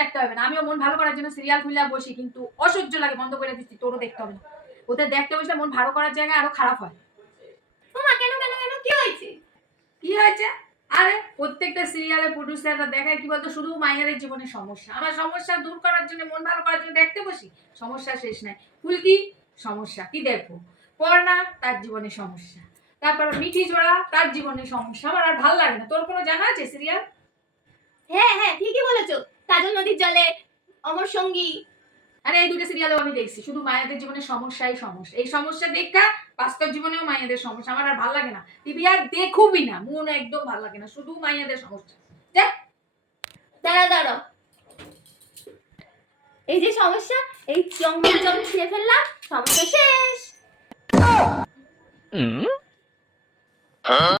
দেখতে হবে না। আমিও মন ভালো করার জন্য সিরিয়াল খুলে বসি কিন্তু অসহ্য লাগে বন্ধ করে দিচ্ছি তোরও দেখতে হবে না। ওদের দেখতে বসলে মন ভালো করার জায়গায় আরও খারাপ হয়। তোমা কেন কেন কেন? কি হয়েছে? কি হয়েছে? আরে প্রত্যেকটা সিরিয়ালে প্রডিউসাররা দেখায় কি বলতো? শুধু মায়ের জীবনে সমস্যা। আমার সমস্যা দূর করার জন্য মন ভালো করার জন্য দেখতে বসি সমস্যা শেষ নাই। ফুলকি সমস্যা। কি দেখব? পর্ণা তার জীবনে সমস্যা। তারপর মিঠি জোড়া তার জীবনে সমস্যা। আমার আর ভালো লাগে না। তোর কোনো জানা আছে সিরিয়াল হ্যাঁ হ্যাঁ বলেছ? কাজল নদীর জলে অমর সঙ্গী। আরে এই দুটো সিরিয়ালেও আমি দেখছি। শুধু মায়েদের জীবনে সমস্যাই সমস্যা। এই সমস্যা দেখা বাস্তব জীবনেও মায়েদের সমস্যা। আমার আর ভালো লাগে না। টিভি আর দেখুবই না। মন একদম ভালো লাগে না। শুধু মায়েদের সমস্যা। দাঁড়া দাঁড়াও এই যে সমস্যা এই চঙ্গল চম ছিঁড়ে ফেললাম। সমস্যা শেষ।